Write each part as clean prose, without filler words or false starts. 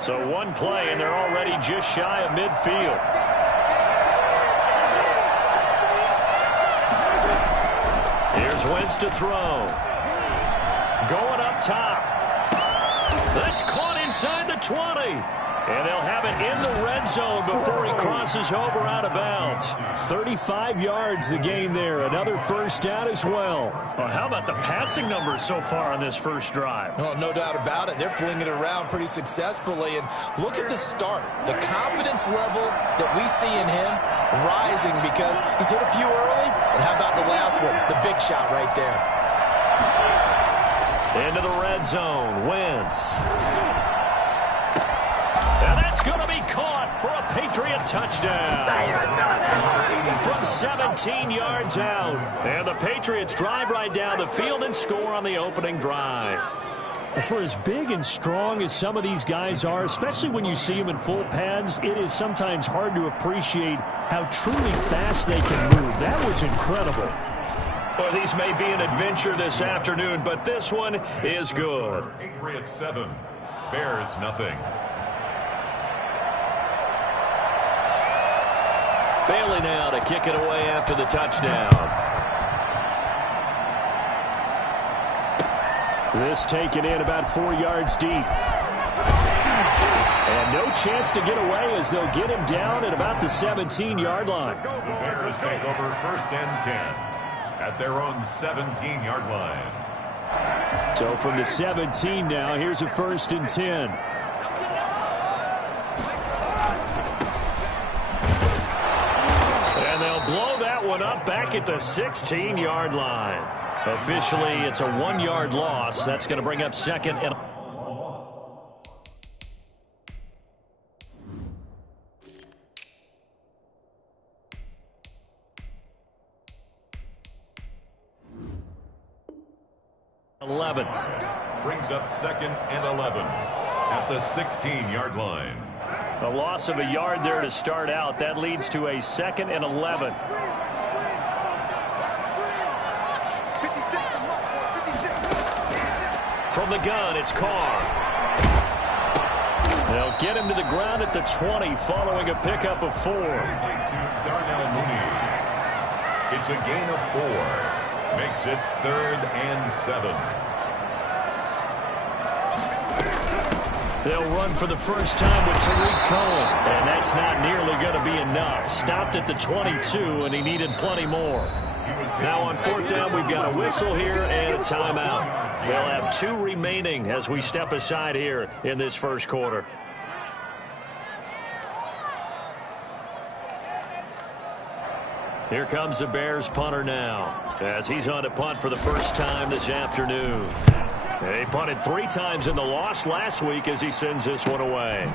So one play, and they're already just shy of midfield. Here's Wentz to throw. Going up top. That's caught inside the 20. And they'll have it in the red zone before he crosses over out of bounds. 35 yards the gain there. Another first down as well. Well, how about the passing numbers so far on this first drive? Oh, no doubt about it. They're flinging it around pretty successfully. And look at the start. The confidence level that we see in him rising because he's hit a few early. And how about the last one? The big shot right there. Into the red zone. Wentz. And that's going to be caught for a Patriot touchdown. From 17 yards out. And the Patriots drive right down the field and score on the opening drive. For as big and strong as some of these guys are, especially when you see them in full pads, it is sometimes hard to appreciate how truly fast they can move. That was incredible. Well, these may be an adventure this afternoon, but this one is good. Patriots 7, Bears nothing. Bailey now to kick it away after the touchdown. This taken in about 4 yards deep. And no chance to get away as they'll get him down at about the 17-yard line. The Bears take over 1st and 10 at their own 17-yard line. So from the 17 now, here's a 1st and 10. Blow that one up back at the 16-yard line. Officially, it's a 1-yard loss. That's going to bring up 2nd and... ...11. Brings up 2nd and 11 at the 16-yard line. A loss of a yard there to start out. That leads to a 2nd and 11. From the gun, it's Carr. They'll get him to the ground at the 20 following a pickup of 4. It's a gain of 4. Makes it 3rd and 7. They'll run for the first time with Tariq Cohen, and that's not nearly going to be enough. Stopped at the 22, and he needed plenty more. Now on 4th down, we've got a whistle here and a timeout. They'll have 2 remaining as we step aside here in this first quarter. Here comes the Bears punter now, as he's on to punt for the first time this afternoon. He punted 3 times in the loss last week as he sends this one away.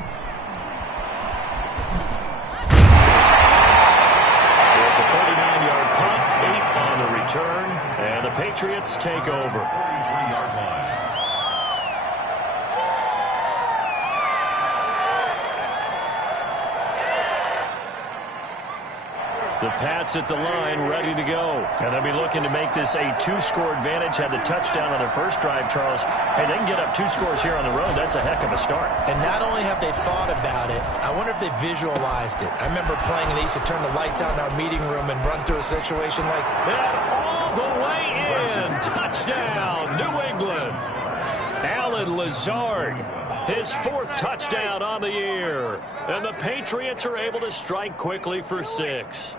It's a 39-yard punt, 8 on the return, and the Patriots take over. 33-yard line. The Pats at the line, ready to go. And they'll be looking to make this a 2-score advantage. Had the touchdown on their first drive, Charles. Hey, they can get up 2 scores here on the road. That's a heck of a start. And not only have they thought about it, I wonder if they visualized it. I remember playing, and they used to turn the lights out in our meeting room and run through a situation like that. All the way in. Touchdown, New England. Alan Lazard, his 4th touchdown on the year. And the Patriots are able to strike quickly for 6.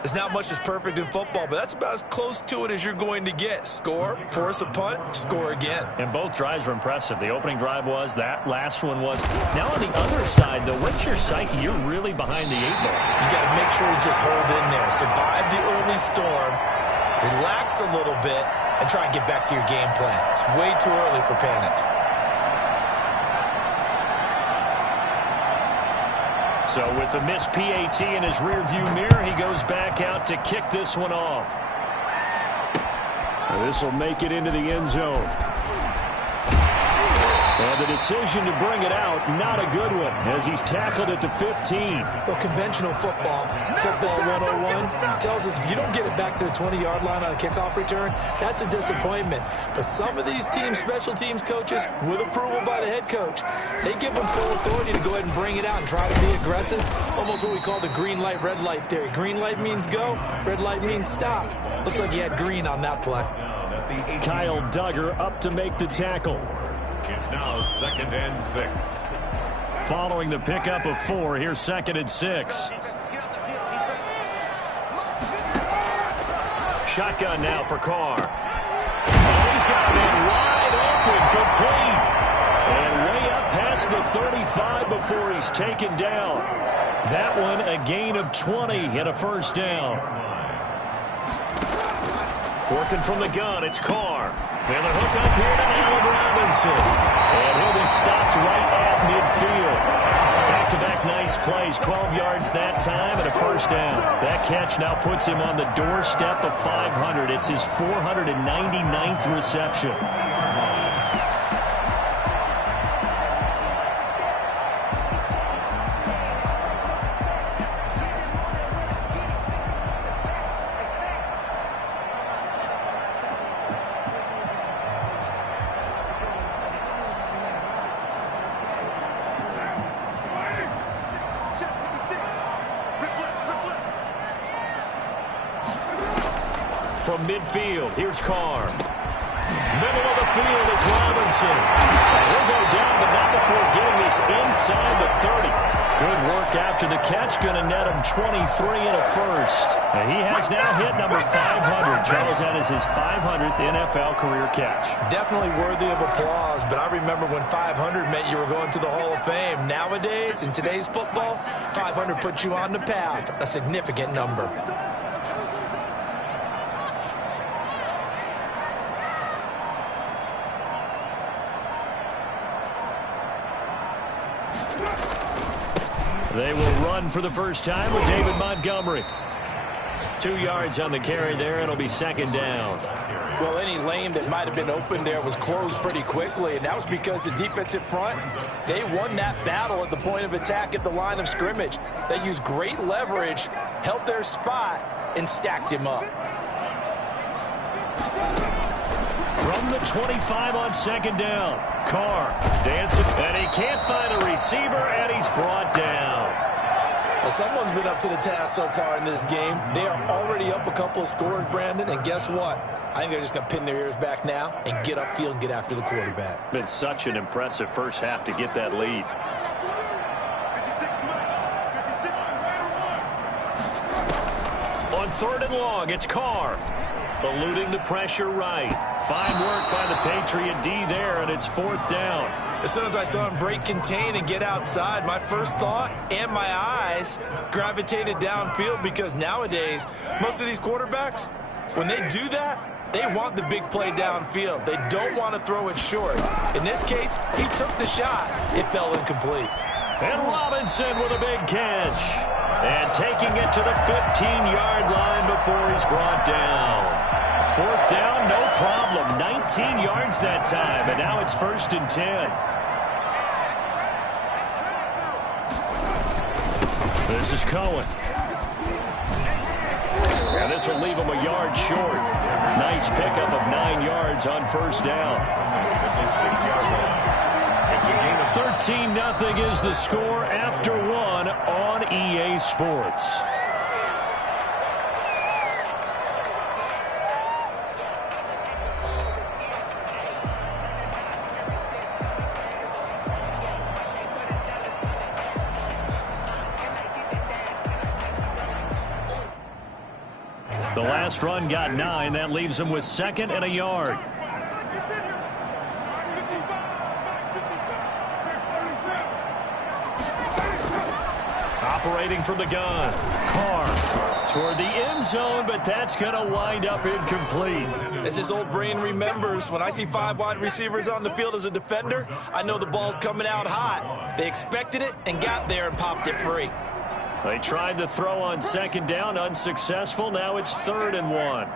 There's not much that's perfect in football, but that's about as close to it as you're going to get. Score, force a punt, score again. And both drives were impressive. The opening drive was, that last one was. Now on the other side, though, what's your psyche? You're really behind the 8 ball. You got to make sure you just hold in there. Survive the early storm, relax a little bit, and try and get back to your game plan. It's way too early for panic. So with the missed PAT in his rearview mirror, he goes back out to kick this one off. This will make it into the end zone. And the decision to bring it out, not a good one, as he's tackled at the 15. Well, conventional football 101, tells us if you don't get it back to the 20-yard line on a kickoff return, that's a disappointment. But some of these teams, special teams coaches, with approval by the head coach, they give them full authority to go ahead and bring it out and try to be aggressive. Almost what we call the green light, red light theory. Green light means go, red light means stop. Looks like he had green on that play. Kyle Duggar up to make the tackle. It's now 2nd and 6. Following the pickup of 4, here's 2nd and 6. Shotgun now for Carr. And he's got it wide open, complete. And way up past the 35 before he's taken down. That one a gain of 20 and a first down. Working from the gun, it's Carr. And the hook up here to Allen Robinson. And he'll be stopped right at midfield. Back-to-back nice plays, 12 yards that time and a first down. That catch now puts him on the doorstep of 500. It's his 499th reception. From midfield, here's Carr. Middle of the field, it's Robinson. He'll go down, but not before getting this inside the 30. Good work after the catch, going to net him 23 and a first. And he has now hit number 500. Charles, that is his 500th NFL career catch. Definitely worthy of applause, but I remember when 500 meant you were going to the Hall of Fame. Nowadays, in today's football, 500 puts you on the path, a significant number. They will run for the first time with David Montgomery. 2 yards on the carry there. It'll be 2nd down. Well, any lane that might have been open there was closed pretty quickly, and that was because the defensive front, they won that battle at the point of attack at the line of scrimmage. They used great leverage, held their spot, and stacked him up. From the 25 on 2nd down. Carr dancing, and he can't find a receiver, and he's brought down. Well, someone's been up to the task so far in this game. They are already up a couple of scores, Brandon, and guess what? I think they're just going to pin their ears back now and get upfield and get after the quarterback. Been such an impressive first half to get that lead. On 3rd and long, it's Carr. Eluding the pressure right. Fine work by the Patriot D there, and it's 4th down. As soon as I saw him break contain and get outside, my first thought and my eyes gravitated downfield, because nowadays, most of these quarterbacks, when they do that, they want the big play downfield. They don't want to throw it short. In this case, he took the shot. It fell incomplete. And Robinson with a big catch. And taking it to the 15-yard line before he's brought down. 4th down, no problem. 19 yards that time, and now it's 1st and 10. This is Cohen. And this will leave him a yard short. Nice pickup of 9 yards on 1st down. 13-0 is the score after 1 on EA Sports. The last run got 9. That leaves him with 2nd and a yard. Operating from the gun. Carr toward the end zone, but that's going to wind up incomplete. As his old brain remembers, when I see 5 wide receivers on the field as a defender, I know the ball's coming out hot. They expected it and got there and popped it free. They tried the throw on 2nd down, unsuccessful. Now it's 3rd and 1.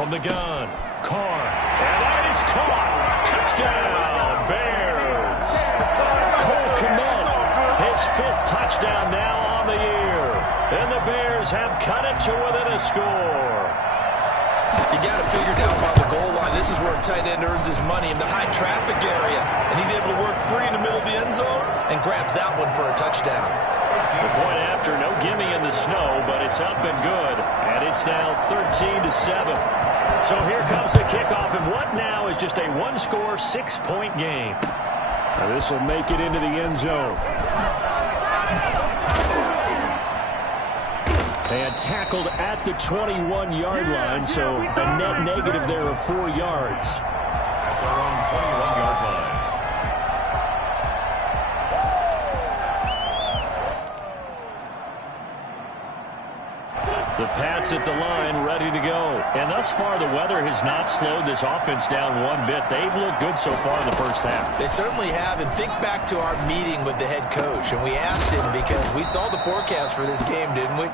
from the gun. Carr. And that is caught. Touchdown, Bears. Cole Kmet, his 5th touchdown now on the year. And the Bears have cut it to within a score. You got to figure down by the goal line. This is where a tight end earns his money in the high traffic area. And he's able to work free in the middle of the end zone and grabs that one for a touchdown. The point after, no gimme in the snow, but it's up and good. And it's now 13-7. So here comes the kickoff, and what now is just a one-score, 6-point game. Now this will make it into the end zone. And tackled at the 21-yard line, so a net negative there of 4 yards. At their own 21-yard line. The Pats at the line, ready to go. And thus far, the weather has not slowed this offense down one bit. They've looked good so far in the first half. They certainly have. And think back to our meeting with the head coach. And we asked him, because we saw the forecast for this game, didn't we?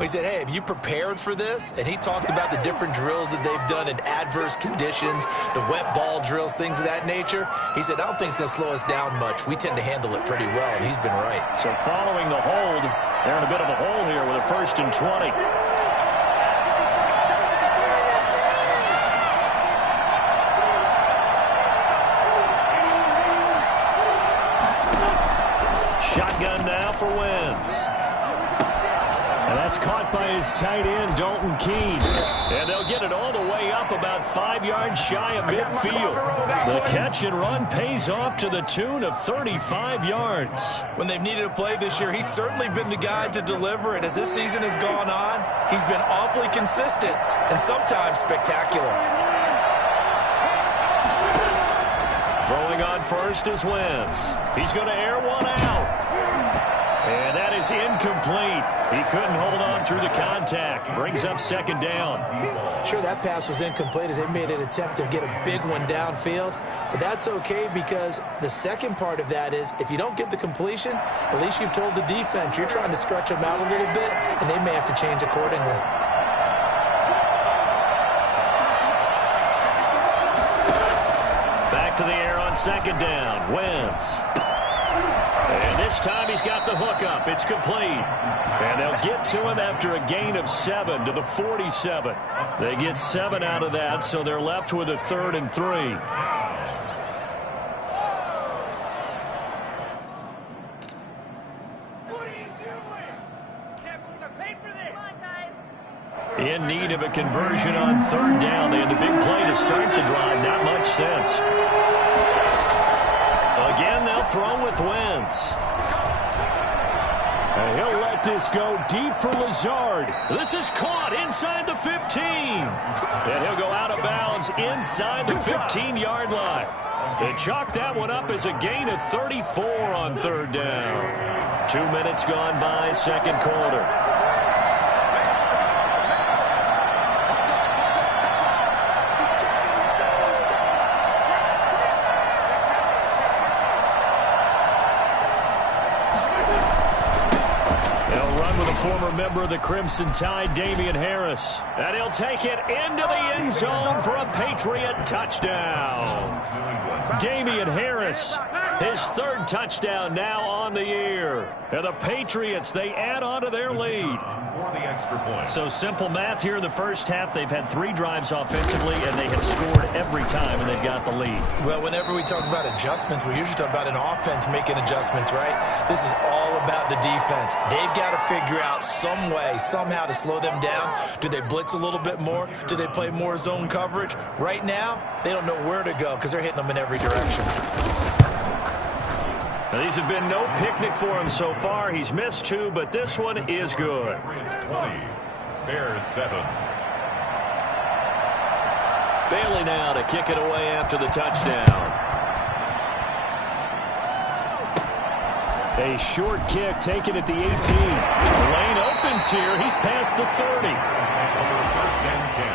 We said, hey, have you prepared for this? And he talked about the different drills that they've done in adverse conditions, the wet ball drills, things of that nature. He said, I don't think it's going to slow us down much. We tend to handle it pretty well, and he's been right. So following the hold, they're in a bit of a hole here with a 1st and 20. Shotgun now for Wentz. And that's caught by his tight end, Dalton Keene. And they'll get it all the way up about 5 yards shy of midfield. The catch and run pays off to the tune of 35 yards. When they've needed a play this year, he's certainly been the guy to deliver it. As this season has gone on, he's been awfully consistent and sometimes spectacular. Throwing on first is Wentz. He's going to air one out. And that is incomplete. He couldn't hold on through the contact. Brings up 2nd down. Sure, that pass was incomplete as they made an attempt to get a big one downfield. But that's okay, because the second part of that is if you don't get the completion, at least you've told the defense you're trying to stretch them out a little bit, and they may have to change accordingly. Back to the air on 2nd down. Wentz. And this time he's got the hook up. It's complete. And they'll get to him after a gain of 7 to the 47. They get 7 out of that, so they're left with a 3rd and 3. What are you doing? Can't believe I paid for this. Come on, guys. In need of a conversion on 3rd down. They had the big play to start the drive. Not much sense. Again, they'll throw with Wentz. And he'll let this go deep for Lazard. This is caught inside the 15. And he'll go out of bounds inside the 15-yard line. They chalk that one up as a gain of 34 on 3rd down. 2 minutes gone by, 2nd quarter. Former member of the Crimson Tide, Damian Harris. And he'll take it into the end zone for a Patriot touchdown. Damian Harris, his 3rd touchdown now on the year. And the Patriots, they add on to their lead. For the extra point. So simple math here in the first half. They've had 3 drives offensively, and they have scored every time, and they've got the lead. Well, whenever we talk about adjustments, we usually talk about an offense making adjustments, right? This is all about the defense. They've got to figure out some way, somehow to slow them down. Do they blitz a little bit more? Do they play more zone coverage? Right now, they don't know where to go because they're hitting them in every direction. Now, these have been no picnic for him so far. He's missed 2, but this one is good. Patriots 20, Bears 7. Bailey now to kick it away after the touchdown. A short kick taken at the 18. Lane opens here. He's past the 30. Over 1st and 10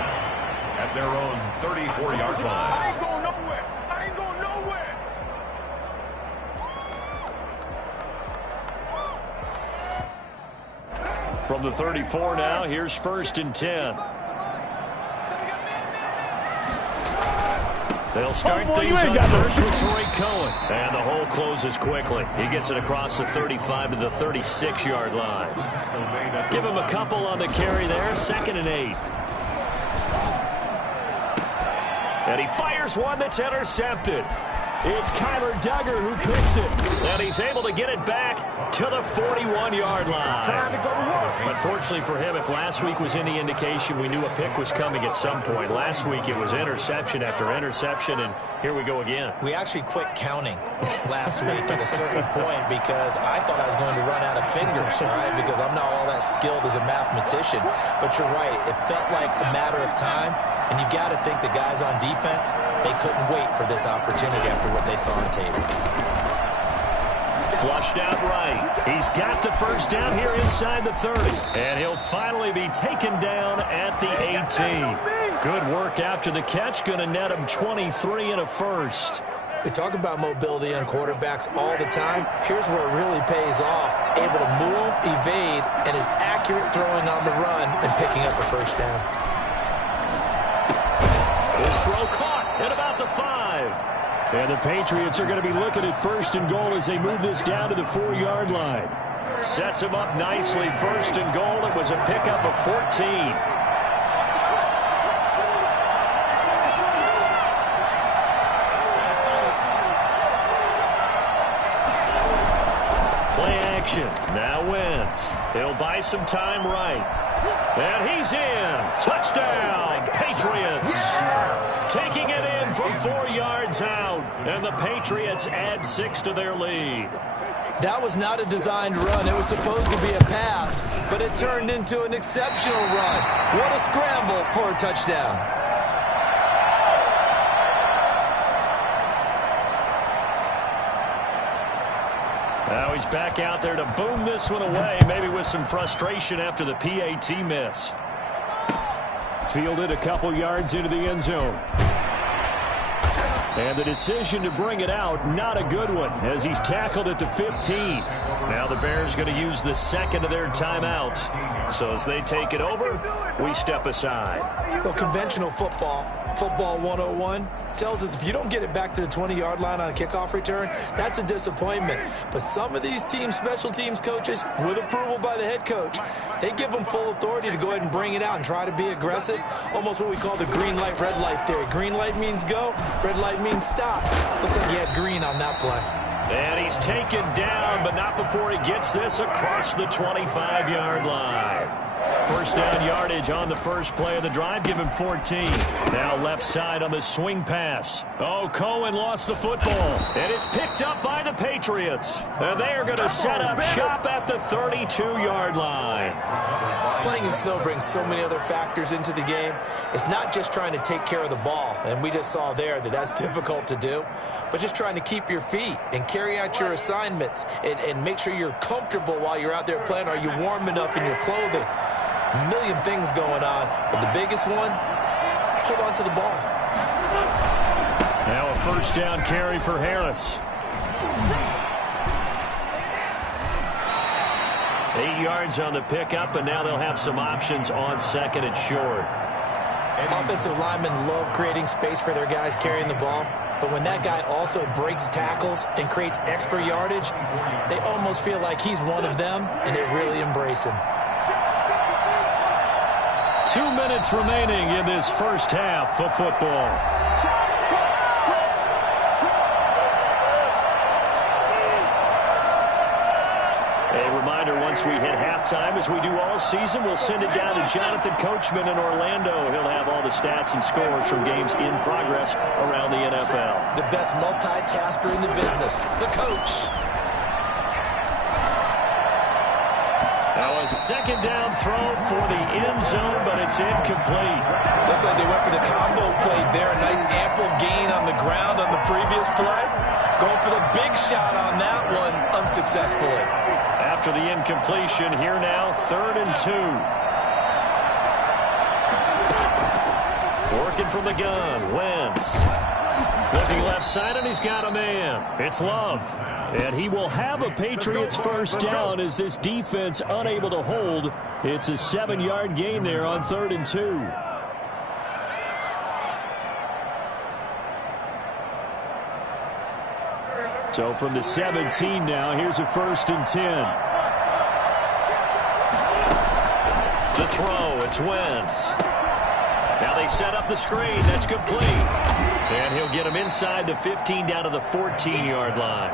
at their own 34-yard line. I ain't going nowhere. I ain't going nowhere. From the 34 now, here's 1st and 10. They'll start things on first with Troy Cohen. And the hole closes quickly. He gets it across the 35 to the 36-yard line. Give him a couple on the carry there. 2nd and 8. And he fires one that's intercepted. It's Kyler Duggar who picks it. And he's able to get it back to the 41-yard line. Unfortunately for him, if last week was any indication, we knew a pick was coming at some point. Last week it was interception after interception, and here we go again. We actually quit counting last week at a certain point because I thought I was going to run out of fingers, all right, because I'm not all that skilled as a mathematician. But you're right. It felt like a matter of time, and you got to think the guys on defense, they couldn't wait for this opportunity after what they saw on tape. Flushed out right. He's got the first down here inside the 30. And he'll finally be taken down at the 18. Good work after the catch. Going to net him 23 and a first. We talk about mobility on quarterbacks all the time. Here's where it really pays off. Able to move, evade, and is accurate throwing on the run and picking up a first down. His throw caught at about the 5. And the Patriots are going to be looking at 1st and goal as they move this down to the 4-yard line. Sets him up nicely. 1st and goal. It was a pickup of 14. Play action. Now Wentz. He'll buy some time right. And he's in. Touchdown, Patriots. Taking it in from 4 yards out. And the Patriots add 6 to their lead. That was not a designed run. It was supposed to be a pass, but it turned into an exceptional run. What a scramble for a touchdown. Now he's back out there to boom this one away, maybe with some frustration after the PAT miss. Fielded a couple yards into the end zone. And the decision to bring it out, not a good one, as he's tackled at the 15. Now the Bears going to use the second of their timeouts. So as they take it over, we step aside. Well, conventional football 101, tells us if you don't get it back to the 20-yard line on a kickoff return, that's a disappointment. But some of these teams, special teams coaches, with approval by the head coach, they give them full authority to go ahead and bring it out and try to be aggressive. Almost what we call the green light, red light theory. Green light means go, red light means stop. Looks like he had green on that play. And he's taken down, but not before he gets this across the 25-yard line. First down yardage on the first play of the drive. Give him 14. Now left side on the swing pass. Oh, Cohen lost the football. And it's picked up by the Patriots. And they are going to set up shop at the 32-yard line. Playing in snow brings so many other factors into the game. It's not just trying to take care of the ball, and we just saw there that that's difficult to do, but just trying to keep your feet and carry out your assignments and make sure you're comfortable while you're out there playing. Are you warm enough in your clothing? A million things going on, but the biggest one, hold on to the ball. Now a first down carry for Harris. 8 yards on the pickup, and now they'll have some options on second and short. Offensive linemen love creating space for their guys carrying the ball, but when that guy also breaks tackles and creates extra yardage, they almost feel like he's one of them, and they really embrace him. 2 minutes remaining in this first half of football. A reminder, once we hit halftime, as we do all season, we'll send it down to Jonathan Coachman in Orlando. He'll have all the stats and scores from games in progress around the NFL. The best multitasker in the business, the coach. Now a second down throw for the end zone, but it's incomplete. Looks like they went for the combo play there. A nice ample gain on the ground on the previous play. Going for the big shot on that one unsuccessfully. After the incompletion, here now, 3rd and 2. Working from the gun, Wentz. Looking left side, and he's got a man. It's Love. And he will have a Patriots first down as this defense unable to hold. It's a 7-yard gain there on 3rd and 2. So from the 17 now, here's a 1st and 10. To throw, it's Wentz. Now they set up the screen. That's complete. And he'll get him inside the 15 down to the 14-yard line.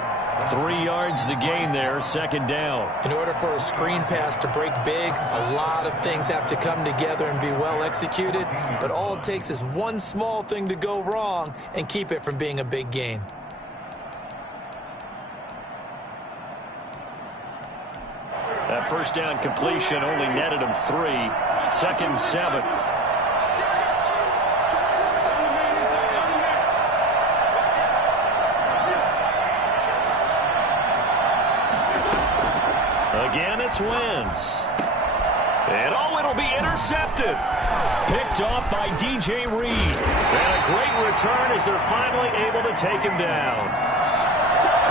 3 yards the gain there, 2nd down. In order for a screen pass to break big, a lot of things have to come together and be well executed. But all it takes is one small thing to go wrong and keep it from being a big gain. That 1st down completion only netted him 3. 2nd and 7. Again, it's Wentz. And it'll be intercepted. Picked off by DJ Reed. And a great return as they're finally able to take him down.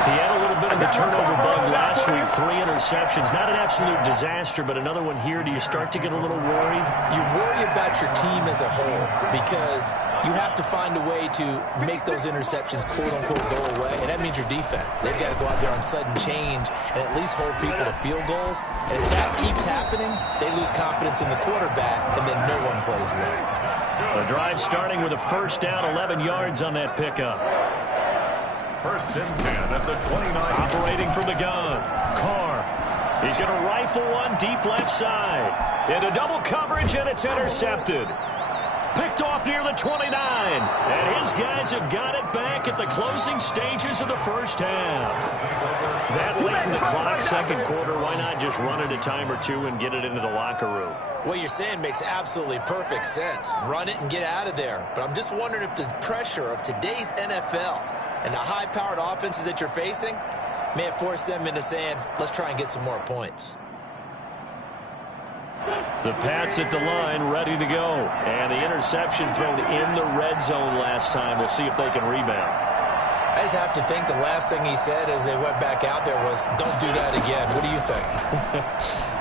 He had a little bit of a turnover bug last week, 3 interceptions. Not an absolute disaster, but another one here. Do you start to get a little worried? You worry about your team as a whole because you have to find a way to make those interceptions quote-unquote go away, and that means your defense. They've got to go out there on sudden change and at least hold people to field goals. And if that keeps happening, they lose confidence in the quarterback, and then no one plays well. The drive starting with a 1st down, 11 yards on that pickup. 1st and 10 at the 29. Operating from the gun. Carr. He's going to rifle one deep left side. Into double coverage, and it's intercepted. Picked off near the 29. And his guys have got it back at the closing stages of the 1st half. That late in the clock, 2nd quarter, why not just run it a time or two and get it into the locker room? What you're saying makes absolutely perfect sense. Run it and get out of there. But I'm just wondering if the pressure of today's NFL and the high-powered offenses that you're facing may have forced them into saying, let's try and get some more points. The Pats at the line, ready to go. And the interception thrown in the red zone last time. We'll see if they can rebound. I just have to think the last thing he said as they went back out there was, don't do that again. What do you think?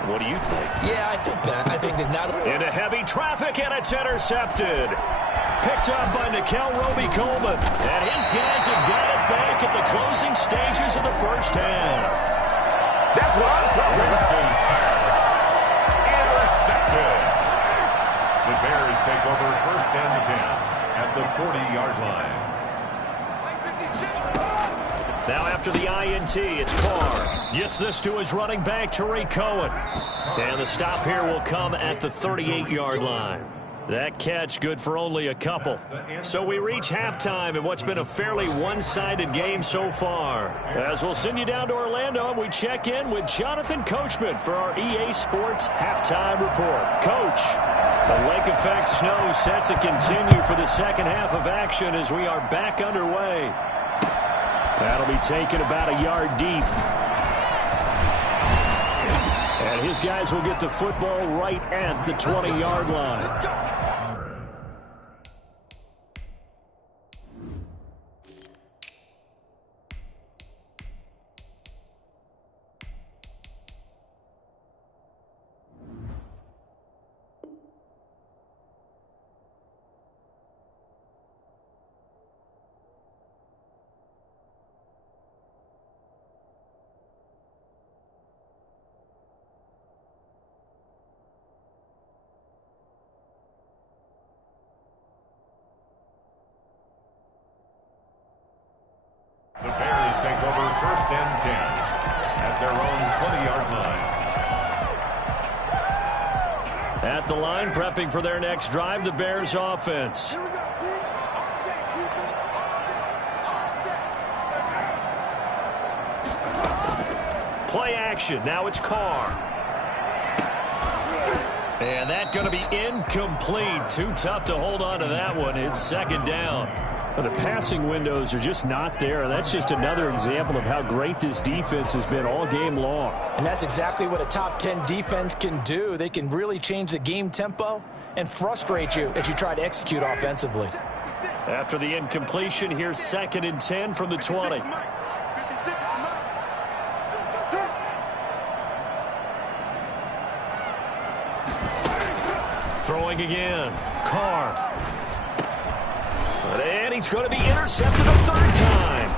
What do you think? Yeah, I think that. I think that not into heavy traffic, and it's intercepted. Picked up by Nickel Roby-Coleman. And his guys have got it back at the closing stages of the 1st half. That's what I'm talking about. Intercepted. The Bears take over 1st and 10 at the 40-yard line. Now after the INT, it's Carr. Gets this to his running back, Tariq Cohen. And the stop here will come at the 38-yard line. That catch good for only a couple. So we reach halftime in what's been a fairly one-sided game so far. As we'll send you down to Orlando, and we check in with Jonathan Coachman for our EA Sports Halftime Report. Coach, the lake effect snow set to continue for the 2nd half of action as we are back underway. That'll be taken about a yard deep. And his guys will get the football right at the 20-yard line. The Bears take over 1st and 10 at their own 20-yard line. At the line, prepping for their next drive, the Bears offense. Play action. Now it's Carr. And that's going to be incomplete. Too tough to hold on to that one. It's 2nd down. But the passing windows are just not there. That's just another example of how great this defense has been all game long. And that's exactly what a top 10 defense can do. They can really change the game tempo and frustrate you as you try to execute offensively. After the incompletion, here's 2nd and 10 from the 20. Throwing again. Carr. And he's going to be intercepted a 3rd time.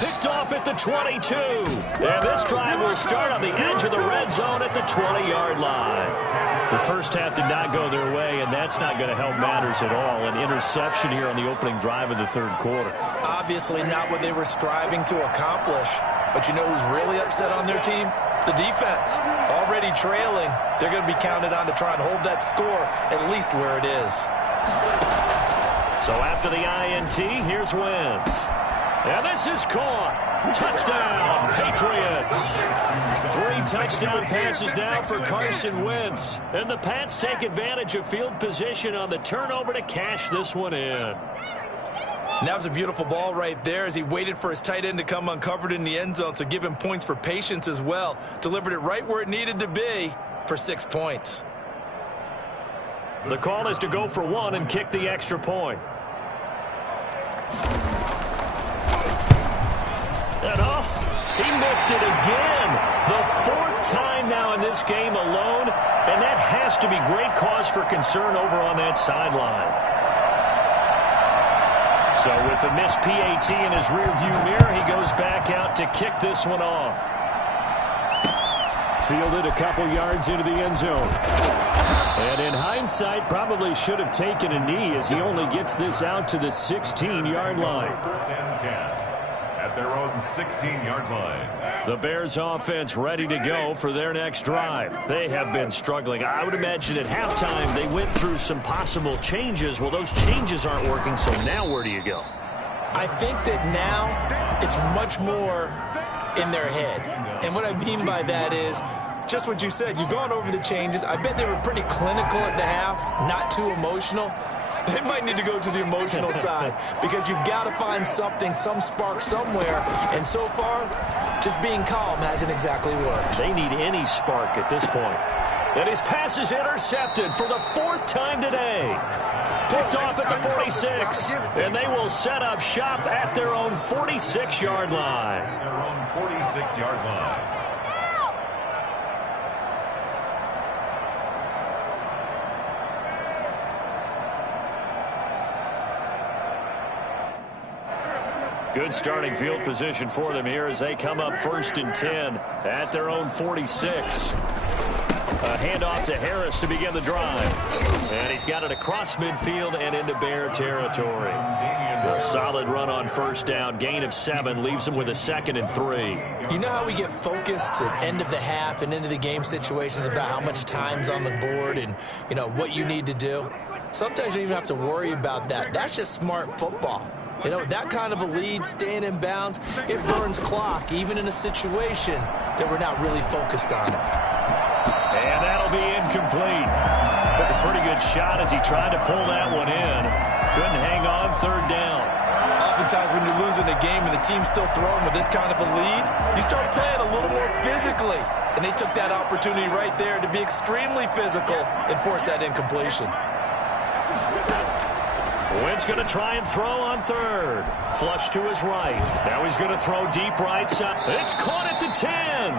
Picked off at the 22. And this drive will start on the edge of the red zone at the 20-yard line. The first half did not go their way, and that's not going to help matters at all. An interception here on the opening drive of the third quarter. Obviously not what they were striving to accomplish. But you know who's really upset on their team? The defense. Already trailing. They're going to be counted on to try and hold that score at least where it is. So after the INT, here's Wentz. And this is caught. Touchdown, Patriots. 3 touchdown passes now for Carson Wentz. And the Pats take advantage of field position on the turnover to cash this one in. And that was a beautiful ball right there as he waited for his tight end to come uncovered in the end zone, so give him points for patience as well. Delivered it right where it needed to be for 6 points. The call is to go for 1 and kick the extra point. And he missed it again. The 4th time now in this game alone, and that has to be great cause for concern over on that sideline. So with a missed PAT in his rearview mirror, he goes back out to kick this one off. Fielded a couple yards into the end zone. And in hindsight, probably should have taken a knee as he only gets this out to the 16-yard line. First and 10 at their own 16-yard line. The Bears offense ready to go for their next drive. They have been struggling. I would imagine at halftime they went through some possible changes. Well, those changes aren't working, so now where do you go? I think that now it's much more in their head. And what I mean by that is just what you said. You've gone over the changes. I bet they were pretty clinical at the half, not too emotional. They might need to go to the emotional side because you've got to find something, some spark somewhere. And so far, just being calm hasn't exactly worked. They need any spark at this point. And his pass is intercepted for the 4th time today. Picked off at the 46. And they will set up shop at their own 46-yard line. Their own 46-yard line. Good starting field position for them here as they come up 1st and 10 at their own 46. A handoff to Harris to begin the drive. And he's got it across midfield and into Bear territory. A solid run on 1st down. Gain of 7 leaves him with a 2nd and 3. You know how we get focused at end of the half and into the game situations about how much time's on the board and, you know, what you need to do? Sometimes you don't even have to worry about that. That's just smart football. You know, that kind of a lead, staying in bounds, it burns clock, even in a situation that we're not really focused on it. And that'll be incomplete. Took a pretty good shot as he tried to pull that one in. Couldn't hang on 3rd down. Oftentimes when you're losing a game and the team's still throwing with this kind of a lead, you start playing a little more physically. And they took that opportunity right there to be extremely physical and force that incompletion. Wentz going to try and throw on 3rd. Flush to his right. Now he's going to throw deep right side. It's caught at the 10.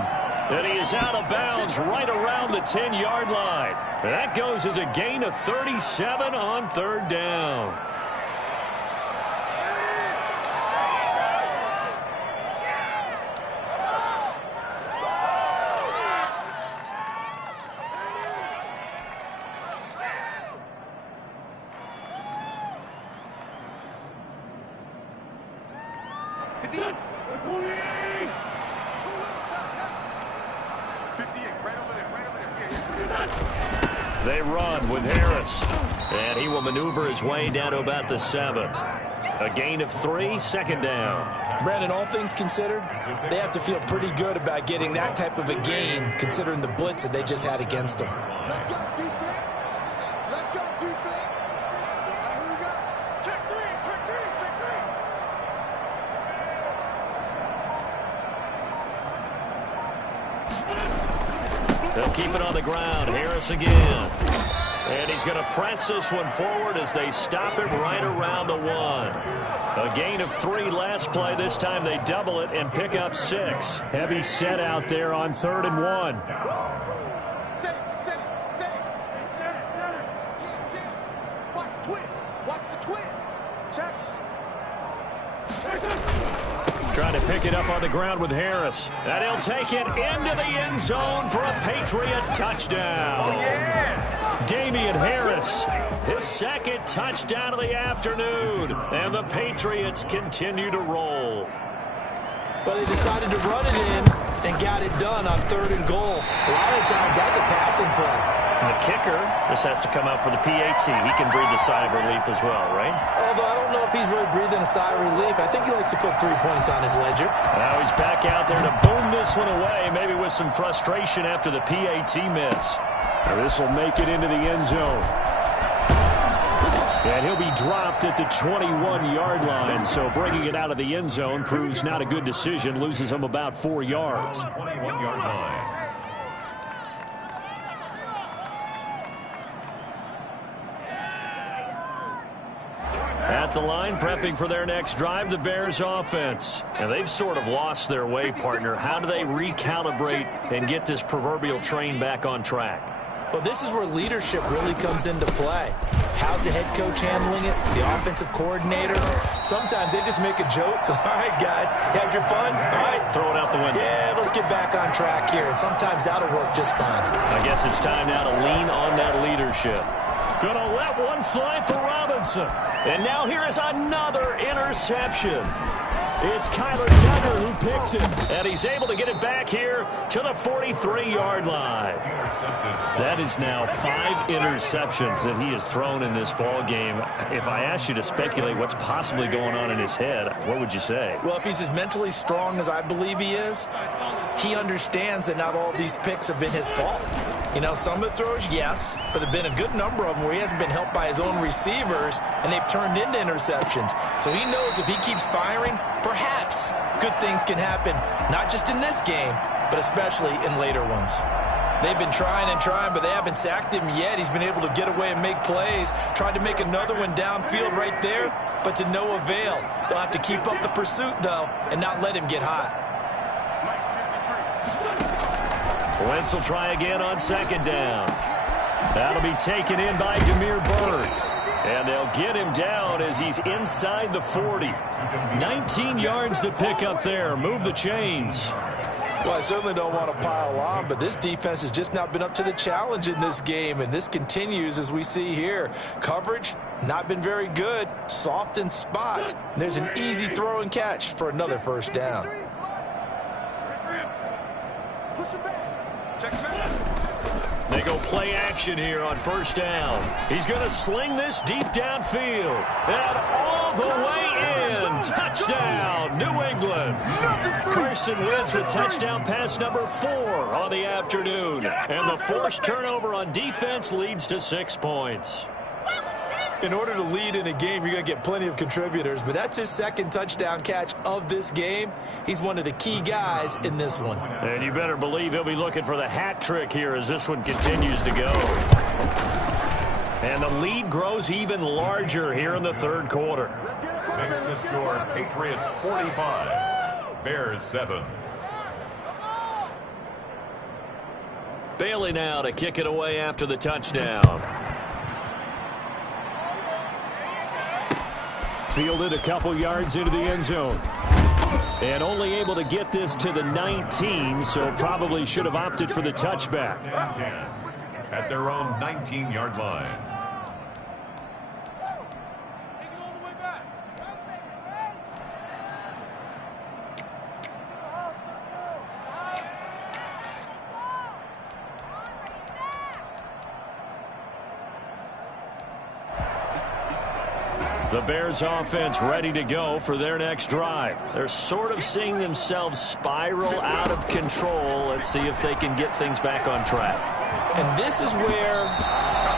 And he is out of bounds right around the 10-yard line. That goes as a gain of 37 on 3rd down. They run with Harris. And he will maneuver his way down to about the 7. A gain of 3, 2nd down. Brandon, all things considered, they have to feel pretty good about getting that type of a gain, considering the blitz that they just had against them. Let's go, defense. Let's go, defense. Here we go. Check 3, check 3, check 3. They'll keep it on the ground. Harris again. And he's going to press this one forward as they stop it right around the 1. A gain of 3 last play. This time they double it and pick up 6. Heavy set out there on 3rd and 1. Set it. Watch the twist. Watch the twist. Check. Trying to pick it up on the ground with Harris. And he'll take it into the end zone for a Patriot touchdown. Damian Harris, his second touchdown of the afternoon. And the Patriots continue to roll. Well, they decided to run it in and got it done on 3rd and goal. A lot of times that's a passing play. And the kicker just has to come out for the PAT. He can breathe a sigh of relief as well, right? Although I don't know if he's really breathing a sigh of relief. I think he likes to put 3 points on his ledger. Now he's back out there to boom this one away, maybe with some frustration after the PAT miss. Now this will make it into the end zone. And he'll be dropped at the 21-yard line, so bringing it out of the end zone proves not a good decision, loses him about 4 yards. 21-yard line. At the line, prepping for their next drive, the Bears offense. And they've sort of lost their way, partner. How do they recalibrate and get this proverbial train back on track? Well, this is where leadership really comes into play. How's the head coach handling it? The offensive coordinator? Sometimes they just make a joke. All right, guys, had your fun? All right. Throw it out the window. Yeah, let's get back on track here. And sometimes that'll work just fine. I guess it's time now to lean on that leadership. Gonna let one fly for Robinson. And now here is another interception. It's Kyler Duggar who picks it, and he's able to get it back here to the 43-yard line. That is now 5 interceptions that he has thrown in this ball game. If I asked you to speculate what's possibly going on in his head, what would you say? Well, if he's as mentally strong as I believe he is, he understands that not all these picks have been his fault. You know, some of the throws, yes, but there have been a good number of them where he hasn't been helped by his own receivers, and they've turned into interceptions. So he knows if he keeps firing, perhaps good things can happen, not just in this game, but especially in later ones. They've been trying and trying, but they haven't sacked him yet. He's been able to get away and make plays. Tried to make another one downfield right there, but to no avail. They'll have to keep up the pursuit, though, and not let him get hot. Wentz will try again on 2nd down. That'll be taken in by Demir Bird. And they'll get him down as he's inside the 40. 19 yards to pick up there. Move the chains. Well, I certainly don't want to pile on, but this defense has just not been up to the challenge in this game, and this continues as we see here. Coverage, not been very good. Soft in spots. There's an easy throw and catch for another 1st down. Push him back. They go play action here on 1st down. He's going to sling this deep downfield. And all the way in. Touchdown, New England. Carson Wentz with touchdown pass number 4 on the afternoon. And the forced turnover on defense leads to 6 points. In order to lead in a game, you're going to get plenty of contributors, but that's his 2nd touchdown catch of this game. He's one of the key guys in this one. And you better believe he'll be looking for the hat trick here as this one continues to go. And the lead grows even larger here in the 3rd quarter. Makes the score Patriots 45, Bears 7. Bailey now to kick it away after the touchdown. Fielded a couple yards into the end zone. And only able to get this to the 19, so probably should have opted for the touchback. 10 at their own 19-yard line. The Bears offense ready to go for their next drive. They're sort of seeing themselves spiral out of control. Let's see if they can get things back on track. And this is where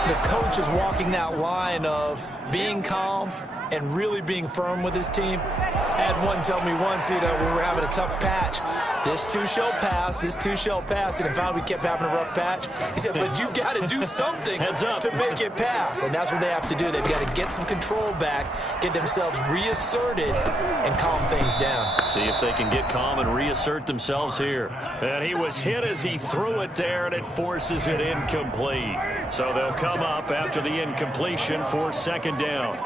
the coach is walking that line of being calm and really being firm with his team. I had one tell me once, when we were having a tough patch, this too shall pass, this too shall pass. And finally we kept having a rough patch. He said, but you got to do something to make it pass. And that's what they have to do. They've got to get some control back, get themselves reasserted, and calm things down. See if they can get calm and reassert themselves here. And he was hit as he threw it there, and it forces it incomplete. So they'll come up after the incompletion for 2nd down.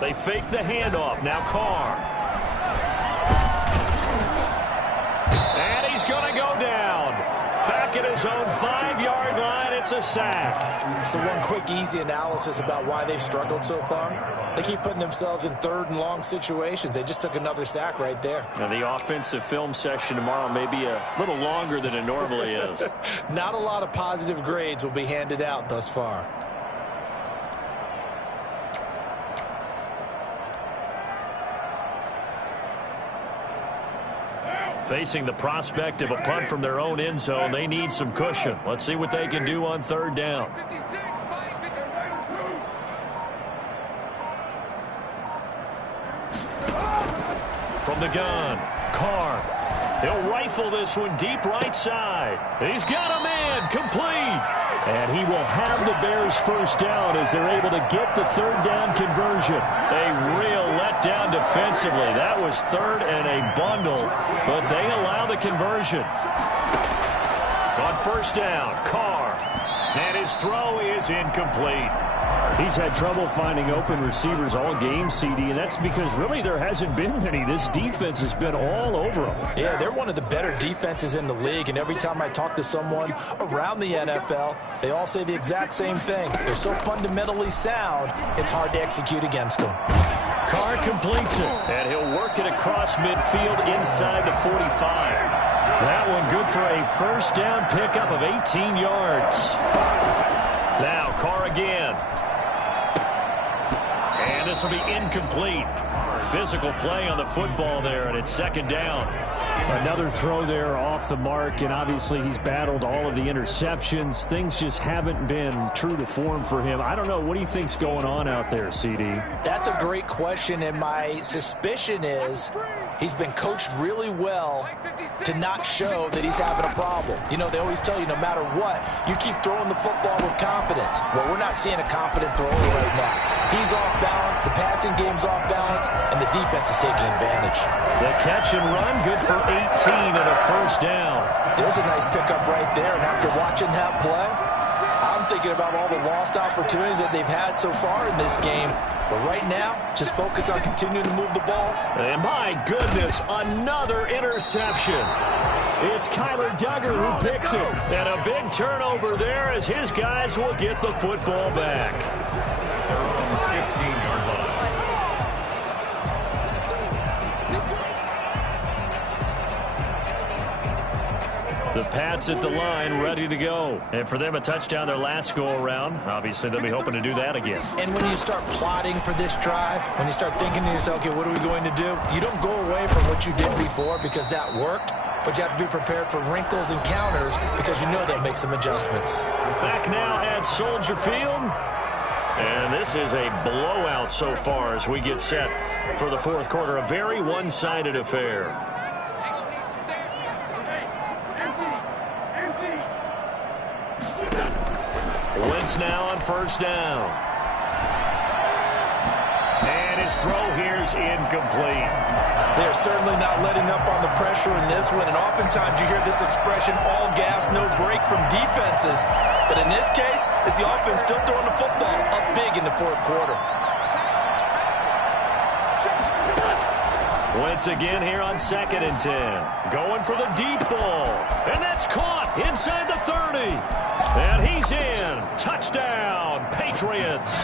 They fake the handoff. Now Carr. back at his own 5-yard line. It's a sack. So one quick, easy analysis about why they've struggled so far. They keep putting themselves in third and long situations. They just took another sack right there. Now, the offensive film session tomorrow may be a little longer than it normally is. Not a lot of positive grades will be handed out thus far. Facing the prospect of a punt from their own end zone, they need some cushion. Let's see what they can do on third down. From the gun, Carr. He'll rifle this one deep right side. He's got a man, complete. And he will have the Bears first down as they're able to get the third down conversion. A real letdown defensively. That was third and a bundle, but they allow the conversion. On first down, Carr. And his throw is incomplete. He's had trouble finding open receivers all game, CD, and that's because really there hasn't been many. This defense has been all over him. Yeah, they're one of the better defenses in the league, and every time I talk to someone around the NFL, they all say the exact same thing. They're so fundamentally sound, it's hard to execute against them. Carr completes it, and he'll work it across midfield inside the 45. That one good for a first down pickup of 18 yards. Now Carr again. And this will be incomplete. Physical play on the football there, and it's second down. Another throw there off the mark, and obviously he's battled all of the interceptions. Things just haven't been true to form for him. I don't know. What do you think's going on out there, CD? That's a great question, and my suspicion is he's been coached really well to not show that he's having a problem. You know, they always tell you no matter what, you keep throwing the football with confidence. Well, we're not seeing a confident thrower right now. He's off balance, the passing game's off balance, and the defense is taking advantage. The catch and run, good for 18 and a first down. There's a nice pickup right there, and after watching that play, I'm thinking about all the lost opportunities that they've had so far in this game. But right now, just focus on continuing to move the ball. And my goodness, another interception. It's Kyler Duggar who picks it. And a big turnover there as his guys will get the football back. They're on the 15-yard line. The Pats at the line, ready to go. And for them, a touchdown their last go-around. Obviously, they'll be hoping to do that again. And when you start plotting for this drive, when you start thinking to yourself, okay, what are we going to do? You don't go away from what you did before because that worked, but you have to be prepared for wrinkles and counters because you know they'll make some adjustments. Back now at Soldier Field. And this is a blowout so far as we get set for the fourth quarter. A very one-sided affair. Wentz now on first down. And his throw here's incomplete. They're certainly not letting up on the pressure in this one, and oftentimes you hear this expression, all gas, no break from defenses. But in this case, it's the offense still throwing the football up big in the fourth quarter. Wentz again here on 2nd and 10. Going for the deep ball. And that's caught inside the 30. And he's in. Touchdown, Patriots.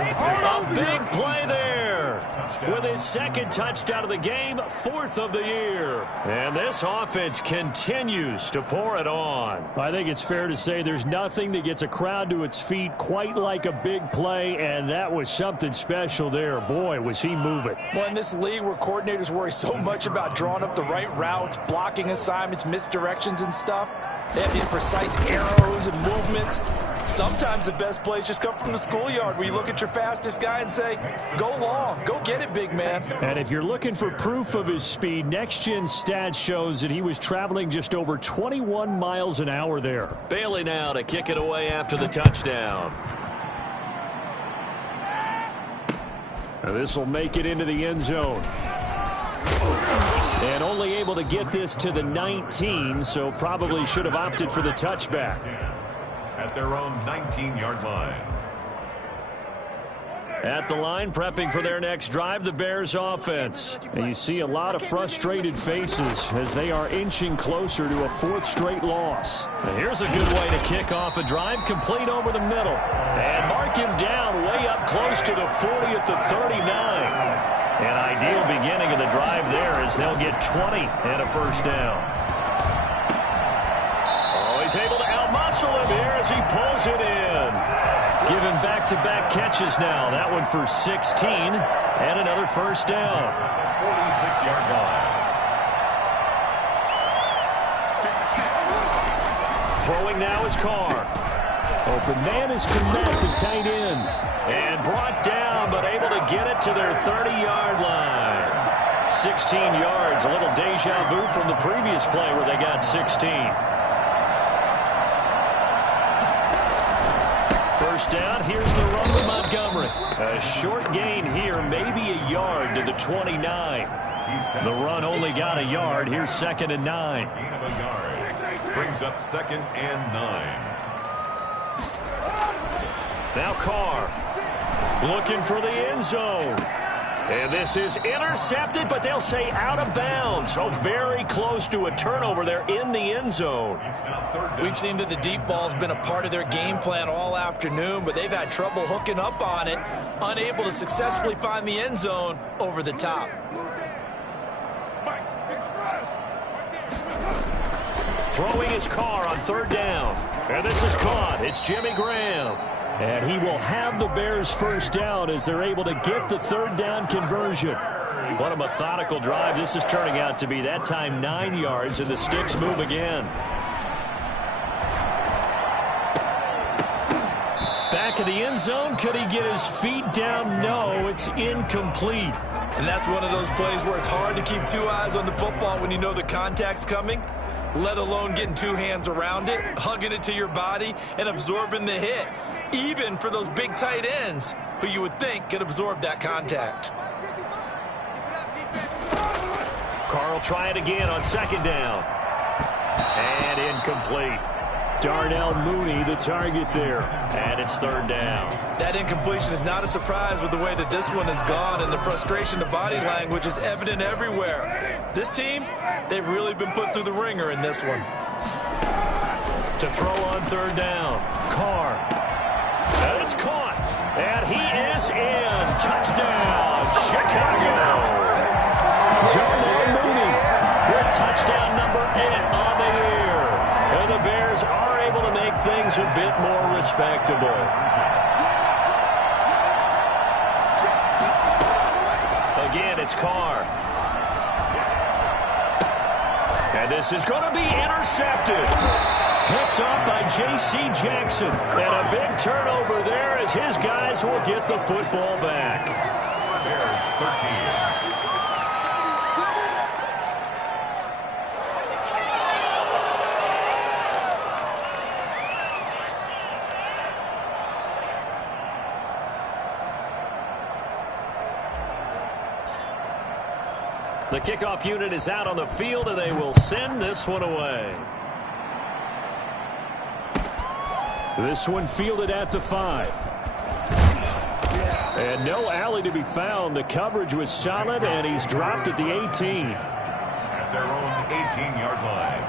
A big play there. With his second touchdown of the game, 4th of the year. And this offense continues to pour it on. I think it's fair to say there's nothing that gets a crowd to its feet quite like a big play, and that was something special there. Boy, was he moving. Well, in this league where coordinators worry so much about drawing up the right routes, blocking assignments, misdirections and stuff, they have these precise arrows and movements. Sometimes the best plays just come from the schoolyard where you look at your fastest guy and say, go long, go get it, big man. And if you're looking for proof of his speed, Next Gen Stats shows that he was traveling just over 21 miles an hour there. Bailey now to kick it away after the touchdown. Now this will make it into the end zone. And only able to get this to the 19, so probably should have opted for the touchback. At their own 19-yard line. At the line, prepping for their next drive, the Bears offense. And you see a lot of frustrated faces as they are inching closer to a fourth straight loss. And here's a good way to kick off a drive, complete over the middle. And mark him down way up close to the 40 at the 39. An ideal beginning of the drive there as they'll get 20 and a first down. Oh, he's able to outmuscle him here as he pulls it in. Given back-to-back catches now. That one for 16 and another first down. 46-yard line. Throwing now is Carr. Open man is Connect, the tight end. And brought down, but able to get it to their 30-yard line. 16 yards, a little deja vu from the previous play where they got 16. First down, here's the run with Montgomery. A short gain here, maybe a yard to the 29. The run only got a yard. Here's 2nd and 9. Gain of a yard. Brings up 2nd and 9. Now Carr looking for the end zone. And this is intercepted, but they'll say out of bounds. So very close to a turnover there in the end zone. We've seen that the deep ball's been a part of their game plan all afternoon, but they've had trouble hooking up on it, unable to successfully find the end zone over the top. Throwing his Carr on 3rd down. And this is caught. It's Jimmy Graham. And he will have the Bears first down as they're able to get the 3rd down conversion. What a methodical drive this is turning out to be. That time 9 yards, and the sticks move again. Back of the end zone. Could he get his feet down? No, it's incomplete. And that's one of those plays where it's hard to keep 2 eyes on the football when you know the contact's coming, let alone getting 2 hands around it, hugging it to your body, and absorbing the hit. Even for those big tight ends who you would think could absorb that contact. Carr will try it again on 2nd down. And incomplete. Darnell Mooney, the target there. And it's 3rd down. That incompletion is not a surprise with the way that this one has gone, and the frustration of body language is evident everywhere. This team, they've really been put through the ringer in this one. To throw on 3rd down. Carr. And it's caught. And he is in. Touchdown, Chicago. Darnell Mooney with touchdown number 8 on the year. And the Bears are able to make things a bit more respectable. Again, it's Carr. And this is going to be intercepted. Picked off by J.C. Jackson. And a big turnover there as his guys will get the football back. Bears 13. The kickoff unit is out on the field, and they will send this one away. This one fielded at the 5. And no alley to be found. The coverage was solid, and he's dropped at the 18. At their own 18-yard line.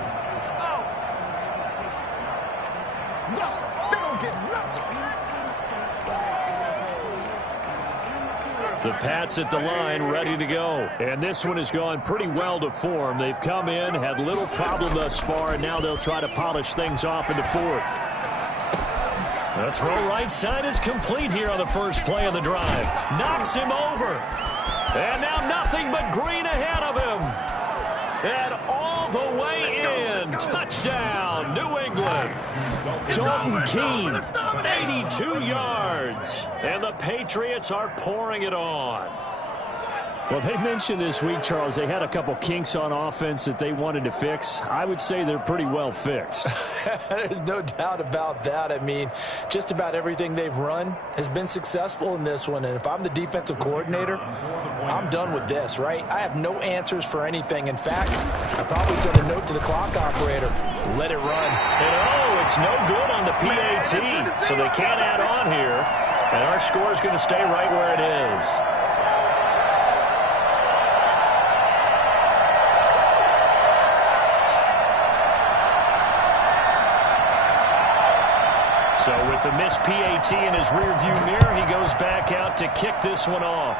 The Pats at the line, ready to go. And this one has gone pretty well to form. They've come in, had little problem thus far, and now they'll try to polish things off in the 4th. The throw right side is complete here on the first play of the drive. Knocks him over. And now nothing but green ahead of him. And all the way in. Touchdown, New England. Dalton Keene, 82 yards. And the Patriots are pouring it on. Well, they mentioned this week, Charles, they had a couple kinks on offense that they wanted to fix. I would say they're pretty well fixed. There's no doubt about that. I mean, just about everything they've run has been successful in this one. And if I'm the defensive coordinator, I'm done with this, right? I have no answers for anything. In fact, I probably send a note to the clock operator. Let it run. And oh, it's no good on the PAT, so they can't add on here. And our score is going to stay right where it is. So with the missed PAT in his rearview mirror, he goes back out to kick this one off.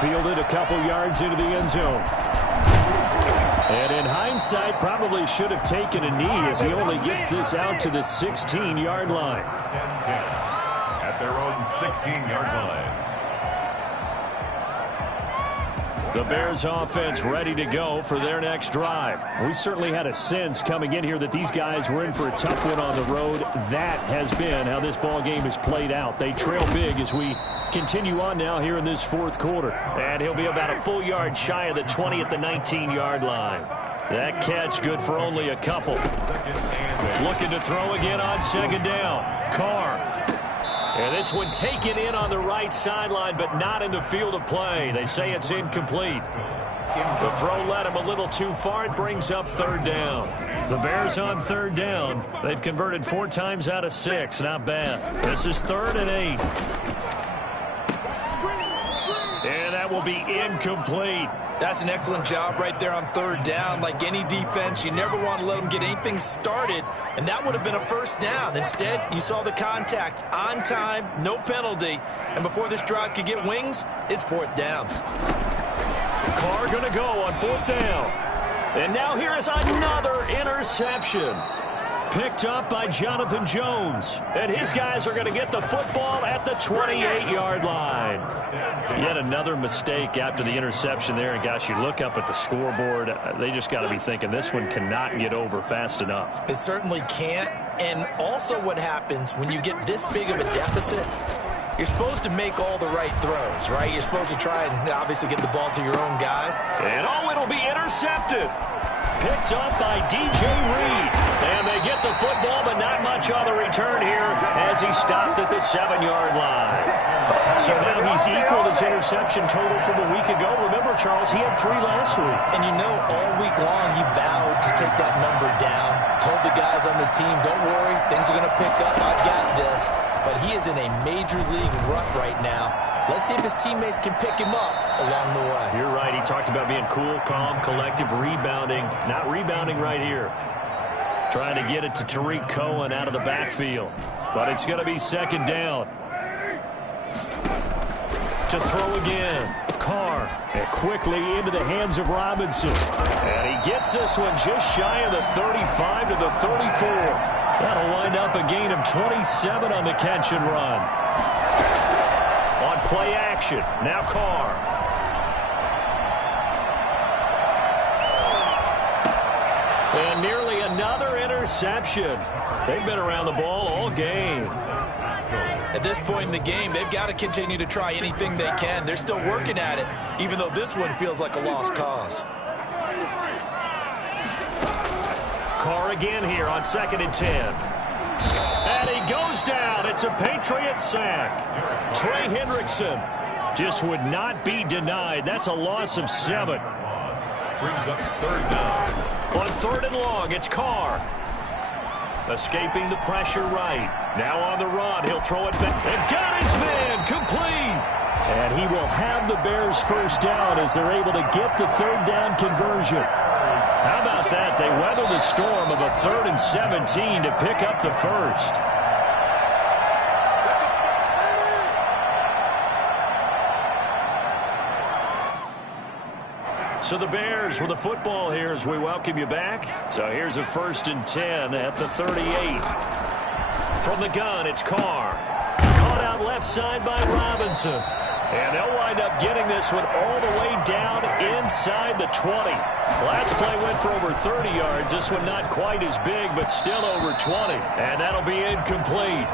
Fielded a couple yards into the end zone. And in hindsight, probably should have taken a knee as he only gets this out to the 16-yard line. At their own 16-yard line. The Bears offense ready to go for their next drive. We certainly had a sense coming in here that these guys were in for a tough one on the road. That has been how this ball game has played out. They trail big as we continue on now here in this fourth quarter. And he'll be about a full yard shy of the 20 at the 19-yard line. That catch good for only a couple. Looking to throw again on second down. Carr. And this one taken in on the right sideline, but not in the field of play. They say it's incomplete. The throw led him a little too far. It brings up third down. The Bears on third down. They've converted 4 times out of 6. Not bad. This is 3rd and 8. And that will be incomplete. That's an excellent job right there on third down. Like any defense, you never want to let them get anything started, and that would have been a first down. Instead, you saw the contact on time, no penalty, and before this drive could get wings, it's 4th down. Carr going to go on 4th down. And now here is another interception. Picked up by Jonathan Jones. And his guys are going to get the football at the 28-yard line. Yet another mistake after the interception there. And, gosh, you look up at the scoreboard. They just got to be thinking this one cannot get over fast enough. It certainly can't. And also what happens when you get this big of a deficit, you're supposed to make all the right throws, right? You're supposed to try and obviously get the ball to your own guys. And, oh, it'll be intercepted. Picked up by DJ Reed. And they get the football, but not much on the return here as he stopped at the 7-yard line. So now he's equaled his interception total from a week ago. Remember, Charles, he had 3 last week. And you know, all week long he vowed to take that number down. Told the guys on the team, don't worry, things are going to pick up. I've got this. But he is in a major league rut right now. Let's see if his teammates can pick him up along the way. You're right. He talked about being cool, calm, collective, rebounding. Not rebounding right here. Trying to get it to Tariq Cohen out of the backfield. But it's going to be 2nd down. To throw again. Carr. And quickly into the hands of Robinson. And he gets this one just shy of the 35 to the 34. That'll wind up a gain of 27 on the catch and run. On play action. Now Carr. And nearly another interception. They've been around the ball all game. At this point in the game, they've got to continue to try anything they can. They're still working at it, even though this one feels like a lost cause. Carr again here on 2nd and 10. And he goes down. It's a Patriot sack. Trey Hendrickson just would not be denied. That's a loss of 7. Brings up 3rd down. On 3rd and long, it's Carr. Escaping the pressure right. Now on the run. He'll throw it back. And got his man. Complete. And he will have the Bears first down as they're able to get the 3rd down conversion. How about that? They weather the storm of a 3rd and 17 to pick up the first. So the Bears with the football here as we welcome you back. So here's a 1st and 10 at the 38. From the gun, it's Carr. Caught out left side by Robinson. And they'll wind up getting this one all the way down inside the 20. Last play went for over 30 yards. This one not quite as big, but still over 20. And that'll be incomplete.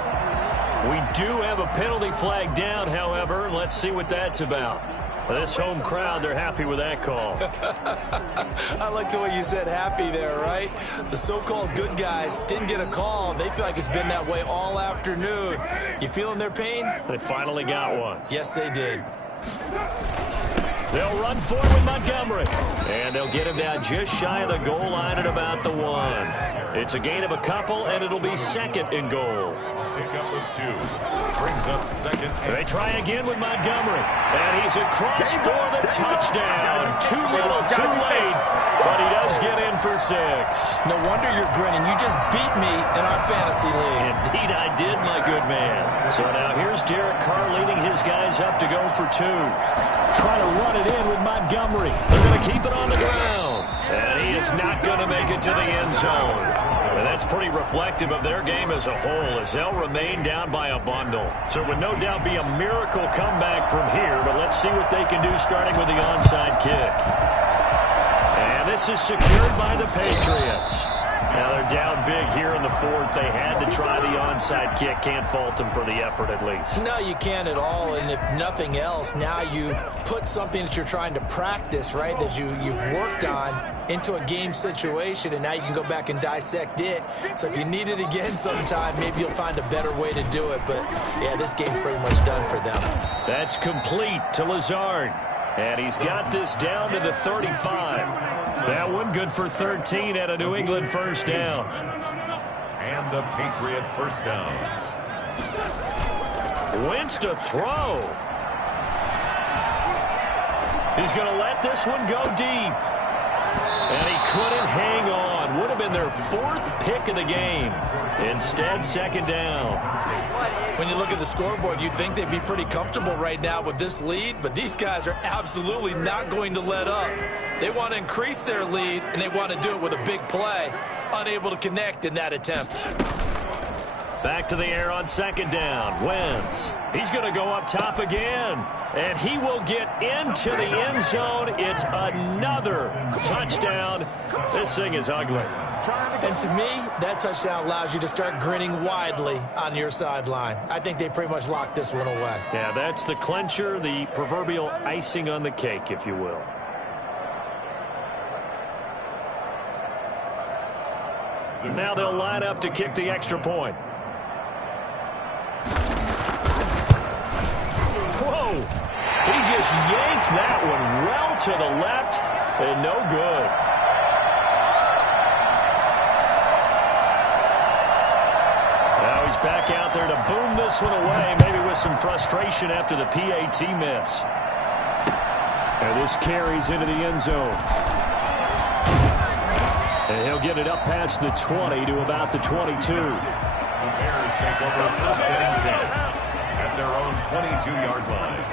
We do have a penalty flag down, however. Let's see what that's about. This home crowd, they're happy with that call. I like the way you said happy there, right? The so-called good guys didn't get a call. They feel like it's been that way all afternoon. You feeling their pain? They finally got one. Yes, they did. They'll run for it with Montgomery. And they'll get him down just shy of the goal line at about the 1. It's a gain of a couple, and it'll be second and goal. Pickup of 2. Brings up second. They try again with Montgomery. And he's across for the touchdown. Too little, too late. But he does get in for 6. No wonder you're grinning. You just beat me in our fantasy league. Indeed I did, my good man. So now here's Derek Carr leading his guys up to go for 2. Trying to run it in with Montgomery. They're going to keep it on the ground. And he is not going to make it to the end zone. And that's pretty reflective of their game as a whole, as they'll remain down by a bundle. So it would no doubt be a miracle comeback from here, but let's see what they can do starting with the onside kick. And this is secured by the Patriots. Now they're down big here in the 4th. They had to try the onside kick. Can't fault them for the effort at least. No, you can't at all. And if nothing else, now you've put something that you're trying to practice, right, that you've worked on into a game situation, and now you can go back and dissect it. So if you need it again sometime, maybe you'll find a better way to do it. But, yeah, this game's pretty much done for them. That's complete to Lazard. And he's got this down to the 35. That one good for 13 at a New England first down. And a Patriot first down. Wentz to throw. He's going to let this one go deep. And he couldn't hang on. Would have been their 4th pick of the game. Instead, second down. When you look at the scoreboard, you'd think they'd be pretty comfortable right now with this lead, but these guys are absolutely not going to let up. They want to increase their lead, and they want to do it with a big play. Unable to connect in that attempt. Back to the air on second down. Wentz. He's going to go up top again. And he will get into the end zone. It's another touchdown. This thing is ugly. And to me, that touchdown allows you to start grinning widely on your sideline. I think they pretty much locked this one away. Yeah, that's the clincher, the proverbial icing on the cake, if you will. Now they'll line up to kick the extra point. Whoa! He just yanked that one well to the left, and no good. Now he's back out there to boom this one away, maybe with some frustration after the PAT miss. And this carries into the end zone. And he'll get it up past the 20 to about the 22. The Bears take over first and 10 at their own 22-yard line.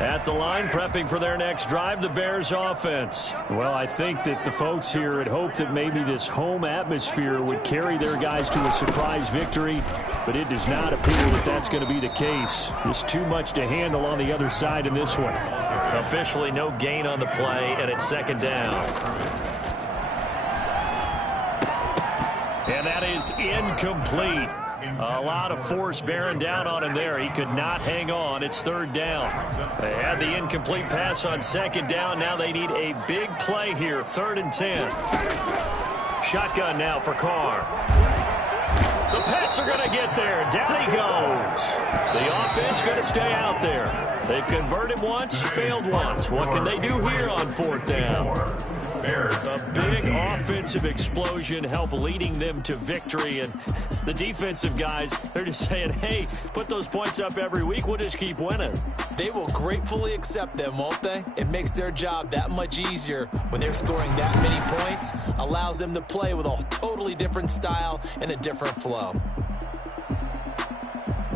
At the line, prepping for their next drive, the Bears offense. Well, I think that the folks here had hoped that maybe this home atmosphere would carry their guys to a surprise victory, but it does not appear that that's going to be the case. There's too much to handle on the other side in this one. Officially no gain on the play, and it's second down. And that is incomplete. A lot of force bearing down on him there. He could not hang on. It's third down. They had the incomplete pass on second down. Now they need a big play here. 3rd and 10. Shotgun now for Carr. The Pats are going to get there. Down he goes. The offense going to stay out there. They've converted once, failed once. What can they do here on 4th down? A big offensive explosion help leading them to victory. And the defensive guys, they're just saying, hey, put those points up every week. We'll just keep winning. They will gratefully accept them, won't they? It makes their job that much easier when they're scoring that many points. Allows them to play with a totally different style and a different flow.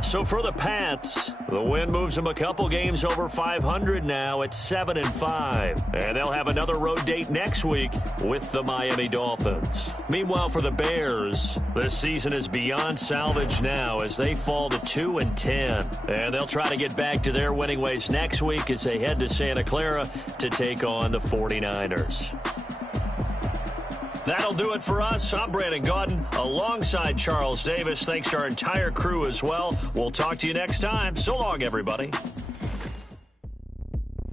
So for the Pats, the win moves them a couple games over 500 now at 7-5. And they'll have another road date next week with the Miami Dolphins. Meanwhile, for the Bears, this season is beyond salvage now as they fall to 2-10. And they'll try to get back to their winning ways next week as they head to Santa Clara to take on the 49ers. That'll do it for us. I'm Brandon Gaudin alongside Charles Davis. Thanks to our entire crew as well. We'll talk to you next time. So long, everybody.